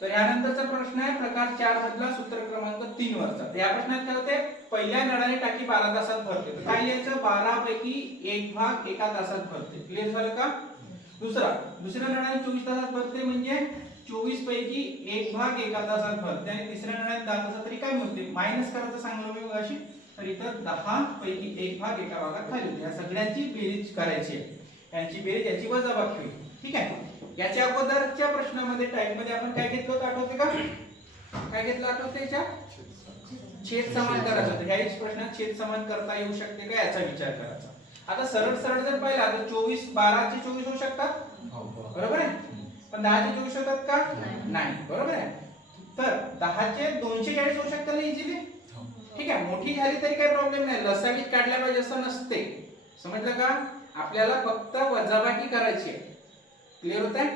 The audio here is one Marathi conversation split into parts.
तर यानंतरचा प्रश्न आहे प्रकार 4 मधला सूत्र क्रमांक 3 वरचा. तर या प्रश्नात काय होते, पहिल्या नळाने टाकी 12 तासात भरते. तर काय लिहायचं, 12 पैकी 1 भाग एका तासात भरते. क्लिअर झालं का? दुसऱ्या नळाने 24 तासात भरते म्हणजे 24 पैकी 1 भाग एका तासात भरते. आणि तिसऱ्या नळाने 10 तासात तरी काय म्हणते, मायनस करायचं सांगलो मी मगाशी. तर इथं 10 पैकी 1 भाग एका भागात खाली होते. या सगळ्यांची बेरीज करायची आहे. यांची बेरीज याची वजाबाकी होईल. ठीक आहे. याच्या अगोदरच्या प्रश्नामध्ये टाइप मध्ये आपण काय घेतलं होतं आठवते का? काय घेतलं आठवते? याच्या छेद समान करायचा होता. ह्याच प्रश्नात छेद समान करता येऊ शकते का याचा विचार करायचा. आता सरळ सरळ जर पाहिला तर 24 12 चे 24 होऊ शकतात, बरोबर आहे. पण 10 चे 24 होतात का? नाही, बरोबर आहे. तर 10 चे 240 होऊ शकतात ना इझिली. ठीक आहे. मोठी झाली तरी काही प्रॉब्लेम नाही, लसावीत काढल्या पाहिजे असं नसते. समजलं का? आपल्याला फक्त वजाबाकी करायची आहे. क्लिअर होत आहे?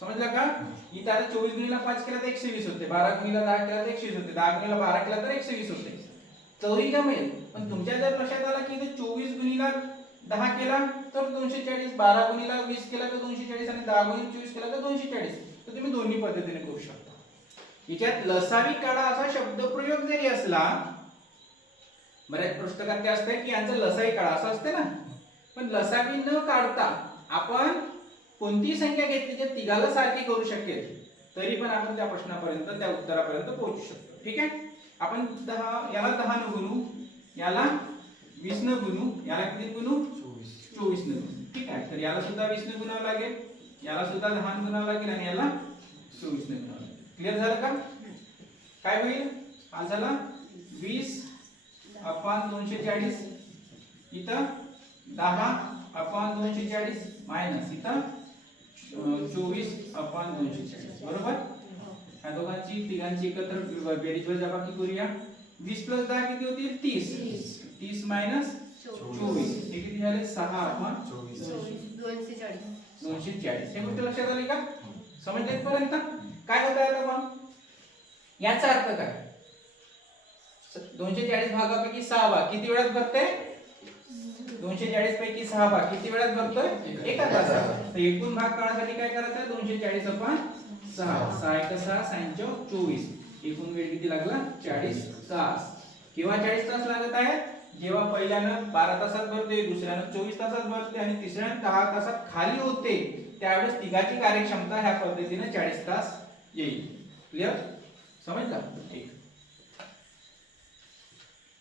समजलं का? इथे आता 24 गुणिले 5 केला तर 120 होते, 12 गुणिले 10 केला तर 120 होते, 10 गुणिले 12 केला तर 120 होते. तोही जमेल. पण तुमच्या जर लक्षात आला की इथे 24 गुणिले 10 केला तर 240, 12 गुणिले 20 केला तर 240 आणि 10 गुणिले 24 केला तर 240. तर तुम्ही दोन्ही पद्धतीने करू शकता. याच्यात लसावी काढा असा शब्दप्रयोग जरी असला, बऱ्याच पुस्तकात ते असते की यांचं लसावी काढा असं असते ना, पण लसावी न काढता आपण कोणती संख्या घेतली जे तिघाला सारखी करू शकेल तरी पण आपण त्या प्रश्नापर्यंत, त्या उत्तरापर्यंत पोहोचू शकतो. ठीक आहे. आपण 10 याला 10 न गुणू, याला 20 न गुणू, याला किती गुणू? 24 न गुणू. ठीक आहे. तर याला सुद्धा 20 न गुणावं लागेल, याला सुद्धा 10 न गुणावं लागेल आणि याला 24 न गुणावं लागेल. क्लिअर झालं का? काय होईल? हा झाला 20 अपॉन 240, इथं 10 अपॉन 240 मायनस इथं 24 अपॉन 240, बरोबर. या दोघांची तिघांची एकत्र बेरीज वजाबाकी करूया. 20 प्लस 10 किती होतील? 30. 30 मायनस 24 हे किती झाले? 6 अपॉन 240. 240. हे गोष्ट लक्षात आली का? समजले पर्यंत? काय होत आहे आता मग? याचा अर्थ काय? 240 भागापैकी 6 भाग किती वेळात भरते? 240 पैकी 6 भाग किती वेळात भरतोय? एका तासात. तर एकूण भाग काढण्यासाठी काय करायचं आहे? 240 अपॉन 6. 6 1 6 6 24. एकूण वेळ किती लागला? 40 तास. किंवा 40 तास लागत आहे जेव्हा पहिल्यानं 12 तासात भरते, दुसऱ्यानं 24 तासात भरते आणि तिसऱ्यानं 10 तासात खाली होते, त्यावेळेस तिघाची कार्यक्षमता ह्या पद्धतीने 40 तास येईल. क्लिअर? समजलं? ठीक.